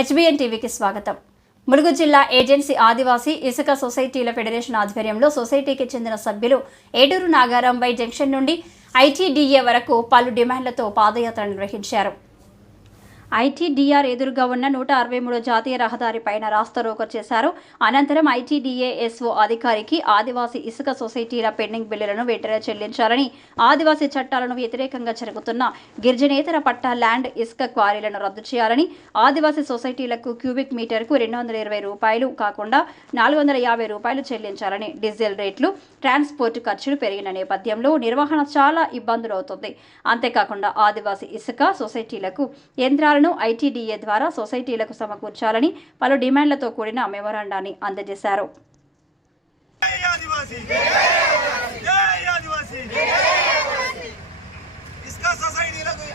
HBN టీవీకి స్వాగతం. ములుగు జిల్లా ఏజెన్సీ ఆదివాసీ ఇసుక సొసైటీల ఫెడరేషన్ ఆధ్వర్యంలో సొసైటీకి చెందిన సభ్యులు ఏడూరు నాగారంబై జంక్షన్ నుండి ఐటీడీఏ వరకు పలు డిమాండ్లతో పాదయాత్ర నిర్వహించారు. ఐటీడీఆర్ ఎదురుగా ఉన్న నూట అరవై మూడు జాతీయ రహదారి పైన రాస్తారోకో చేశారు. అనంతరం ఐటీడీఏఎస్ఓ అధికారికి ఆదివాసీ ఇసుక సొసైటీల పెండింగ్ బిల్లులను వెంటనే చెల్లించాలని ఆదివాసీ చట్టాలను వ్యతిరేకంగా జరుగుతున్న గిరిజనేతర పట్ట ల్యాండ్ ఇసుక క్వారీలను రద్దు చేయాలని ఆదివాసీ సొసైటీలకు క్యూబిక్ మీటర్కు రెండు వందల ఇరవై రూపాయలు కాకుండా నాలుగు వందల యాభై రూపాయలు చెల్లించాలని డీజిల్ రేట్లు ట్రాన్స్పోర్ట్ ఖర్చులు పెరిగిన నేపథ్యంలో నిర్వహణ చాలా ఇబ్బందులు అవుతుంది అంతేకాకుండా ఆదివాసీ ఇసుక సొసైటీలకు వివరాలను ఐటీడీఏ ద్వారా సొసైటీలకు సమకూర్చాలని పలు డిమాండ్లతో కూడిన మెమోరాండాన్ని అందజేశారు. జై ఆదివాసీ జై ఆదివాసీ ఇసుక సొసైటీలకు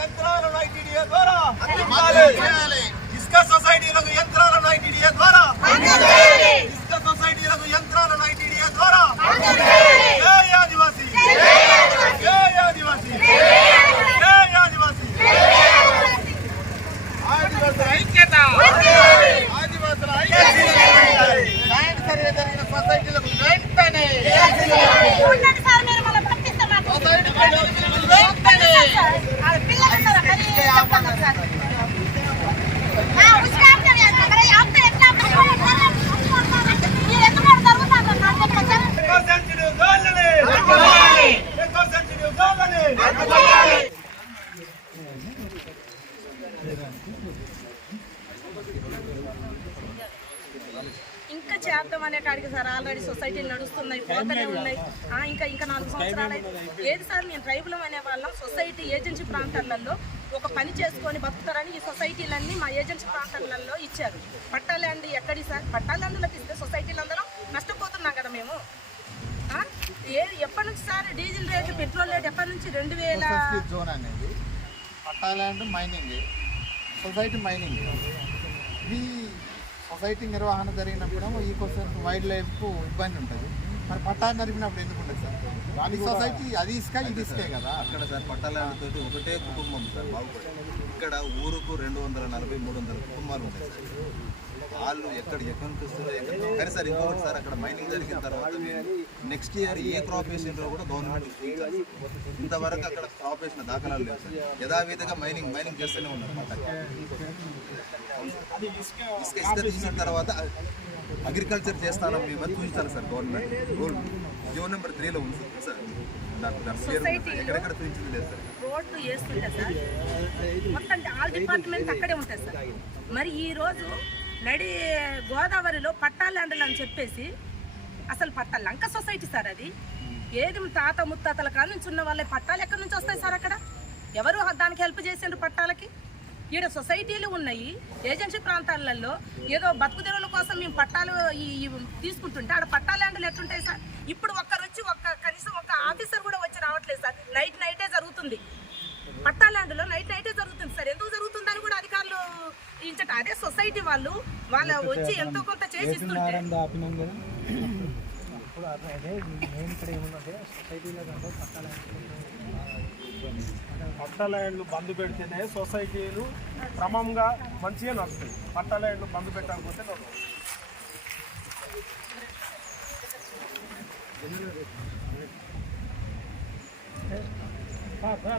యంత్రాలను ఐటీడీఏ ద్వారా అందించాలి ఇసుక సొసైటీలకు యంత్రాలను ఐటీడీఏ ద్వారా ఇసుక సొసైటీలకు యంత్రాలను ఐటీడీఏ ద్వారా జై ఆదివాసీ జై ఆదివాసీ జై ఆదివాసీ ఆదివాసుల ఐక్యత ఆదివాసుల ఐక్యత ల్యాండ్ సర్వే జరిగిన సొసైటీలకు వెంటనే ఉండండి సార్ మీరు మళ్ళీ పంపిస్తాం మాకు. సొసైటీ ప్రజలకు వెంటనే ఆ పిల్లలు ఉన్నారా? మరి చెప్పండి సార్. ఆ, ఉచిత ఆపుతారు కదా. మరి ఆపుతారు ఎట్లా ఆపుతారు? మీరు ఎందుకు అక్కడ జరుగుతారు? నాకు చెప్పండి సార్. ఎక్కువ సెంచురీ గోల్ని ఎక్కువ సెంచురీ గోల్ని ఇంకా చేద్దాం అనే కాడికి సార్ ఆల్రెడీ సొసైటీలు నడుస్తున్నాయి పోతనే ఉన్నాయి. ఇంకా ఇంకా నాలుగు సంవత్సరాలు. ఏది సార్ మేము ట్రైబులం అనే వాళ్ళం. సొసైటీ ఏజెన్సీ ప్రాంతాలలో ఒక పని చేసుకొని బతుకుతారని ఈ సొసైటీలన్నీ మా ఏజెన్సీ ప్రాంతాలలో ఇచ్చారు. పట్టాలండి ఎక్కడి సార్? పట్టా ఇస్తే సొసైటీలు అందరం నష్టపోతున్నాం కదా మేము. ఏ ఎప్పటి నుంచి sir diesel rate petrol rate ఎప్పటి నుంచి? రెండు వేల పట్టా ల్యాండ్ మైనింగ్. Society mining. ఈ సొసైటీ నిర్వహణ జరిగినప్పుడు ఈ కోసం వైల్డ్ లైఫ్కు ఇబ్బంది ఉంటుంది. మరి పట్టా నరిపినప్పుడు ఎందుకు ఉంటుంది సార్? ఈ సొసైటీ అది ఇసుక ఇది ఇసుకే కదా. అక్కడ సార్ పట్టాలతోటి ఒకటే కుటుంబం సార్ ఇక్కడ ఊరుకు రెండు వందల నలభై మూడు వందల కుటుంబాలు ఉంటాయి సార్. వాళ్ళు ఎక్కడ ఎక్కడి వస్తుందో కానీ సార్ ఇంకొకటి సార్ అక్కడ మైనింగ్ జరిగిన తర్వాత నెక్స్ట్ ఇయర్ ఏ క్రాప్ వేసిందో కూడా గవర్నమెంట్. ఇంతవరకు అక్కడ క్రాప్ వేసిన దాఖలాలు లేవు సార్ యథావిధిగా మైనింగ్ మైనింగ్ చేస్తూనే ఉన్నారు. ఇసుక ఇసుక తీసిన తర్వాత అగ్రికల్చర్ చేస్తానని మేము చూపించాలి sir government rule GO number త్రీలో ఉంది సార్ ఉంది. ఎక్కడెక్కడ చూపించింది లేదు సార్ రోడ్లు వేస్తుంటే సార్ మొత్తం ఆల్ డిపార్ట్మెంట్ అక్కడే ఉంటుంది సార్ మరి ఈ రోజు నడి గోదావరిలో పట్టాలండలు అని చెప్పేసి అసలు పట్టా లంక సొసైటీ సార్ అది. ఏది తాత ముత్తాతల కాడ నుంచి ఉన్న వాళ్ళ పట్టాలు ఎక్కడి నుంచి వస్తాయి సార్ అక్కడ? ఎవరు దానికి హెల్ప్ చేసిండ్రు పట్టాలకి? ఈడ సొసైటీలు ఉన్నాయి. ఏజెన్సీ ప్రాంతాలలో ఏదో బతుకు కోసం మేము పట్టాలు ఈ తీసుకుంటుంటే ఆడ పట్టా ఎట్లుంటాయి సార్? ఇప్పుడు ఒక్కరు వచ్చి ఒక్క కనీసం ఒక ఆఫీసర్ కూడా వచ్చి రావట్లేదు సార్. నైట్ నైటే జరుగుతుంది. పట్టాల్యాండ్లో నైట్ నైటే జరుగుతుంది సార్. ఎందుకు జరుగుతుంది? ఇంచట అదే సొసైటీ వాళ్ళు వాళ్ళ వచ్చి ఎంతో కొంత చేసి ఇస్తుంటే. పట్టా ల్యాండ్లు బంద్ పెడితేనే సొసైటీలు క్రమంగా మంచిగా నడుస్తాయి. పట్టా ల్యాండ్లు బంద్ పెట్టకపోతే.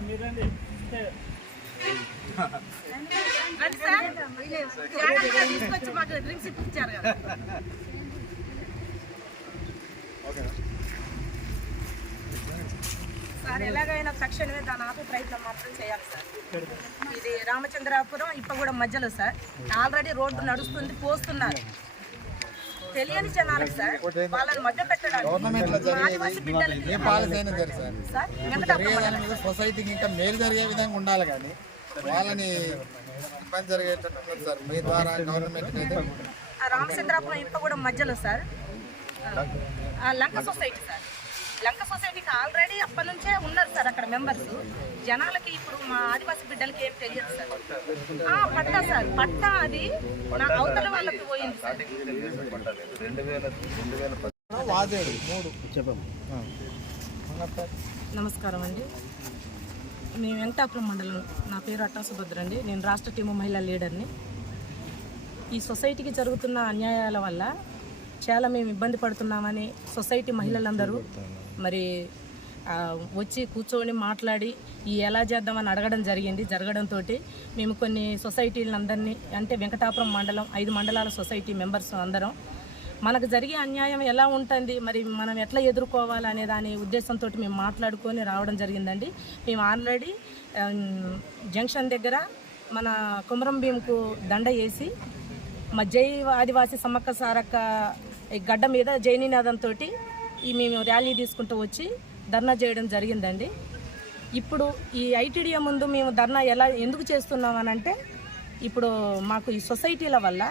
మీరండి. తీసుకొచ్చి మాకు డ్రింక్స్ ఇప్పించారు కదా. సార్ ఎలాగైనా తక్షణమే దాని ఆపే ప్రయత్నం మాత్రం చేయాలి సార్. ఇది రామచంద్రాపురం ఇప్పగూడెం మధ్యలో సార్. ఆల్రెడీ రోడ్డు నడుస్తుంది పోస్తున్నారు. తెలియని జనాలకు సార్ వాళ్ళని మధ్య పెట్టడానికి సొసైటీకి ఇంకా మేలు జరిగే విధంగా ఉండాలి కానీ వాళ్ళని ఇబ్బంది జరిగేటట్టు సార్. మీ ద్వారా గవర్నమెంట్ అయితే. రామచంద్రాపురం ఇప్పగూడెం మధ్యలో సార్. ఆ లంక సొసైటీ సార్. లంక సొసైటీకి ఆల్రెడీ అప్పటి నుంచే ఉన్నారు సార్ అక్కడ మెంబర్స్. జనాలకి ఇప్పుడు మా ఆదివాసీ బిడ్డలకి ఏం తెలియదు సార్. ఆ, పట్టా సార్. పట్టా అది నా అవతల వాళ్ళకి పోయింది సార్. నమస్కారం అండి. మేము వెంకటాపురం మండలం నా పేరు అట్టా సుభద్ర అండి. నేను రాష్ట్ర టీము మహిళా లీడర్ని. ఈ సొసైటీకి జరుగుతున్న అన్యాయాల వల్ల చాలా మేము ఇబ్బంది పడుతున్నామని సొసైటీ మహిళలందరూ మరి వచ్చి కూర్చొని మాట్లాడి ఈ ఎలా చేద్దామని అడగడం జరిగింది. జరగడంతో మేము కొన్ని సొసైటీలందరినీ అంటే వెంకటాపురం మండలం ఐదు మండలాల సొసైటీ మెంబర్స్ అందరం మనకు జరిగే అన్యాయం ఎలా ఉంటుంది? మరి మనం ఎట్లా ఎదుర్కోవాలి అనే దాని ఉద్దేశంతో మేము మాట్లాడుకొని రావడం జరిగిందండి. మేము ఆల్రెడీ జంక్షన్ దగ్గర మన కుమరం భీంకు దండ వేసి మా జై ఆదివాసి సమ్మక్క సారక్క ఈ గడ్డ మీద జైనీనాథంతో ఈ మేము ర్యాలీ తీసుకుంటూ వచ్చి ధర్నా చేయడం జరిగిందండి. ఇప్పుడు ఈ ఐటీడీఏ ముందు మేము ధర్నా ఎలా ఎందుకు చేస్తున్నాం అని అంటే ఇప్పుడు మాకు ఈ సొసైటీల వల్ల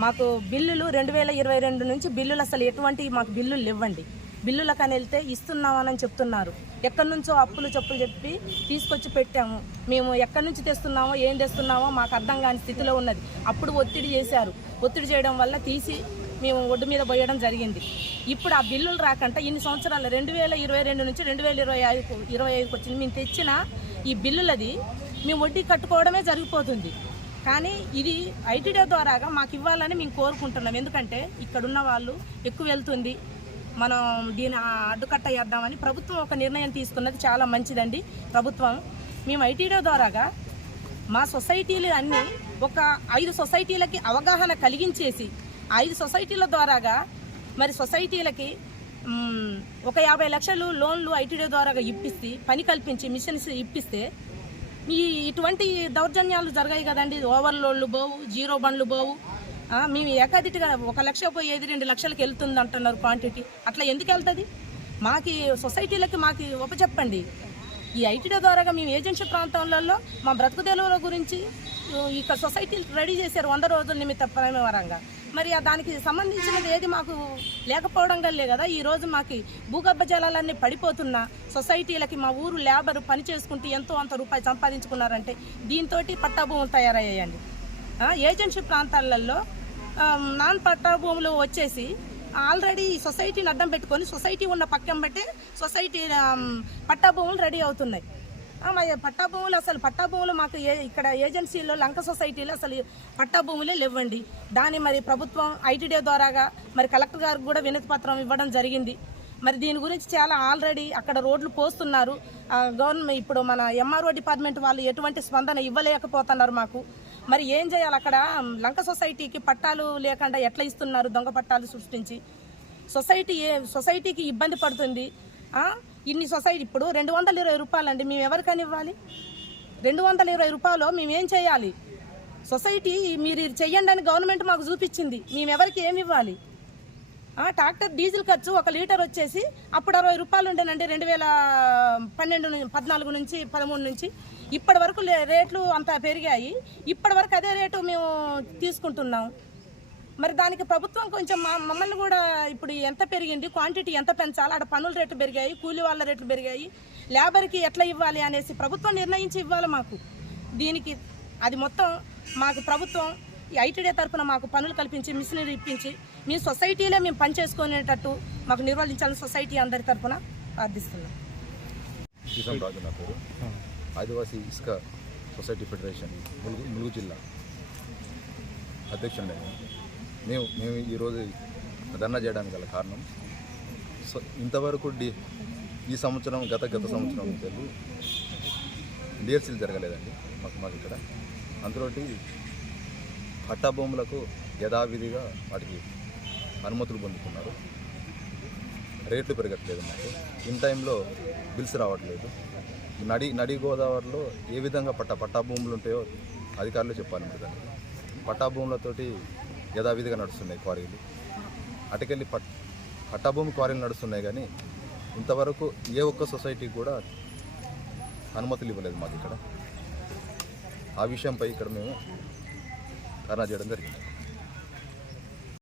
మాకు బిల్లులు రెండు వేల ఇరవై రెండు నుంచి బిల్లులు అసలు ఎటువంటి మాకు బిల్లులు ఇవ్వండి బిల్లులకని వెళ్తే ఇస్తున్నామని చెప్తున్నారు. ఎక్కడి నుంచో అప్పులు చెప్పులు చెప్పి తీసుకొచ్చి పెట్టాము. మేము ఎక్కడి నుంచి తెస్తున్నామో ఏం తెస్తున్నామో మాకు అర్థం కాని స్థితిలో ఉన్నది. అప్పుడు ఒత్తిడి చేశారు. ఒత్తిడి చేయడం వల్ల తీసి మేము ఒడ్డు మీద పోయడం జరిగింది. ఇప్పుడు ఆ బిల్లులు రాకుండా ఇన్ని సంవత్సరాలు రెండు వేల ఇరవై రెండు నుంచి రెండు వేల ఇరవై ఐదు ఇరవై ఐదుకి వచ్చింది. మేము తెచ్చిన ఈ బిల్లులది మేము వడ్డీ కట్టుకోవడమే జరిగిపోతుంది. కానీ ఇది ఐటీడీ ద్వారాగా మాకు ఇవ్వాలని మేము కోరుకుంటున్నాం. ఎందుకంటే ఇక్కడున్న వాళ్ళు ఎక్కువ వెళ్తుంది. మనం దీని అడ్డుకట్ట వేద్దామని ప్రభుత్వం ఒక నిర్ణయం తీసుకున్నది చాలా మంచిదండి ప్రభుత్వం. మేము ఐటీడీ ద్వారాగా మా సొసైటీలు అన్నీ ఒక ఐదు సొసైటీలకి అవగాహన కలిగించేసి ఐదు సొసైటీల ద్వారాగా మరి సొసైటీలకి ఒక యాభై లక్షలు లోన్లు ఐటీడీ ద్వారాగా ఇప్పిస్తే పని కల్పించి మిషన్స్ ఇప్పిస్తే ఈ ఇటువంటి దౌర్జన్యాలు జరిగాయి కదండి. ఓవర్లోడ్లు పోవు జీరో బండ్లు పోవు. మేము ఏకాదిటిగా ఒక లక్ష పోయేది రెండు లక్షలకు వెళ్తుంది అంటున్నారు క్వాంటిటీ. అట్లా ఎందుకు వెళ్తుంది? మాకి సొసైటీలకి మాకు చెప్పండి ఈ ఐటీడీ ద్వారాగా మేము ఏజెన్సీ ప్రాంతాలలో మా బ్రతుకు గురించి ఇక సొసైటీలు రెడీ చేశారు వంద రోజుల నిమిత్త ప్రమేవరంగా. మరి ఆ దానికి సంబంధించినది ఏది మాకు లేకపోవడం గల్లే కదా. ఈరోజు మాకు భూగర్భ జలాలన్నీ పడిపోతున్నా సొసైటీలకి మా ఊరు లేబర్ పని చేసుకుంటూ ఎంతో అంత రూపాయి సంపాదించుకున్నారంటే దీంతో పట్టాభూములు తయారయ్యాయండి. ఏజెన్సీ ప్రాంతాలలో నాన్ పట్టాభూములు వచ్చేసి ఆల్రెడీ ఈ సొసైటీని అడ్డం పెట్టుకొని సొసైటీ ఉన్న పక్కన బట్టే సొసైటీ పట్టాభూములు పట్టా భూములు రెడీ అవుతున్నాయి. పట్టా భూములు అసలు పట్టా భూములు మాకు ఏ ఇక్కడ ఏజెన్సీలో లంక సొసైటీలో అసలు పట్టా భూములే లేవండి. దాన్ని మరి ప్రభుత్వం ఐటీడీ ద్వారాగా మరి కలెక్టర్ గారికి కూడా వినతి పత్రం ఇవ్వడం జరిగింది. మరి దీని గురించి చాలా ఆల్రెడీ అక్కడ రోడ్లు పోస్తున్నారు. గవర్నమెంట్ ఇప్పుడు మన ఎంఆర్ఓ డిపార్ట్మెంట్ వాళ్ళు ఎటువంటి స్పందన ఇవ్వలేకపోతున్నారు మాకు. మరి ఏం చేయాలి అక్కడ? లంక సొసైటీకి పట్టాలు లేకుండా ఎట్లా ఇస్తున్నారు దొంగ పట్టాలు సృష్టించి? సొసైటీ ఏ సొసైటీకి ఇబ్బంది పడుతుంది. ఇన్ని సొసైటీ ఇప్పుడు రెండు వందల ఇరవై రూపాయలండి మేము ఎవరికని ఇవ్వాలి? రెండు వందల ఇరవై రూపాయలు మేము ఏం చేయాలి? సొసైటీ మీరు ఇది చెయ్యండి అని గవర్నమెంట్ మాకు చూపించింది మేము ఎవరికి ఏమి ఇవ్వాలి? ట్రాక్టర్ డీజిల్ ఖర్చు ఒక లీటర్ వచ్చేసి అప్పుడు అరవై రూపాయలు ఉండేనండి రెండు వేల పన్నెండు పద్నాలుగు నుంచి పదమూడు నుంచి. ఇప్పటి వరకు రేట్లు అంత పెరిగాయి. ఇప్పటి వరకు అదే రేటు మేము తీసుకుంటున్నాం. మరి దానికి ప్రభుత్వం కొంచెం మా మమ్మల్ని కూడా ఇప్పుడు ఎంత పెరిగింది? క్వాంటిటీ ఎంత పెంచాలి? ఆడ పనుల రేట్లు పెరిగాయి కూలి వాళ్ళ రేట్లు పెరిగాయి. లేబర్కి ఎట్లా ఇవ్వాలి అనేసి ప్రభుత్వం నిర్ణయించి ఇవ్వాలి మాకు. దీనికి అది మొత్తం మాకు ప్రభుత్వం ఈ ఐటీడీ తరఫున మాకు పనులు కల్పించి మిషనరీ ఇప్పించి మీ సొసైటీలో మేము పని చేసుకునేటట్టు మాకు నిర్వహించాలని సొసైటీ అందరి తరఫున ప్రార్థిస్తున్నాం. కిషన్ రాజు నా పేరు. ఆదివాసీ ఇసుక సొసైటీ ఫెడరేషన్ ములుగు ములుగు జిల్లా అధ్యక్షుడు నేను మేము మేము ఈరోజు ధర్నా చేయడానికి గల కారణం. సో ఇంతవరకు డి ఈ సంవత్సరం గత గత సంవత్సరం తెలుగు డిఎస్సీలు జరగలేదండి. మాకు మాకు ఇక్కడ. అందులోటి పట్టా భూములకు యథావిధిగా వాటికి అనుమతులు పొందుతున్నారు. రేట్లు పెరగట్లేదు మాకు. ఇన్ టైంలో బిల్స్ రావట్లేదు. నడి నడి గోదావరిలో ఏ విధంగా పట్ట పట్టా భూములు ఉంటాయో అధికారులు చెప్పాలి మరి దానికి పట్టా భూములతోటి యథావిధిగా నడుస్తున్నాయి క్వారీలు. అటుకెళ్ళి పట్ పట్టాభూమి క్వారీలు నడుస్తున్నాయి కానీ ఇంతవరకు ఏ ఒక్క సొసైటీకి కూడా అనుమతులు ఇవ్వలేదు మాకు ఇక్కడ. ఆ విషయంపై ఇక్కడ మేము ధర్నా చేయడం జరిగింది.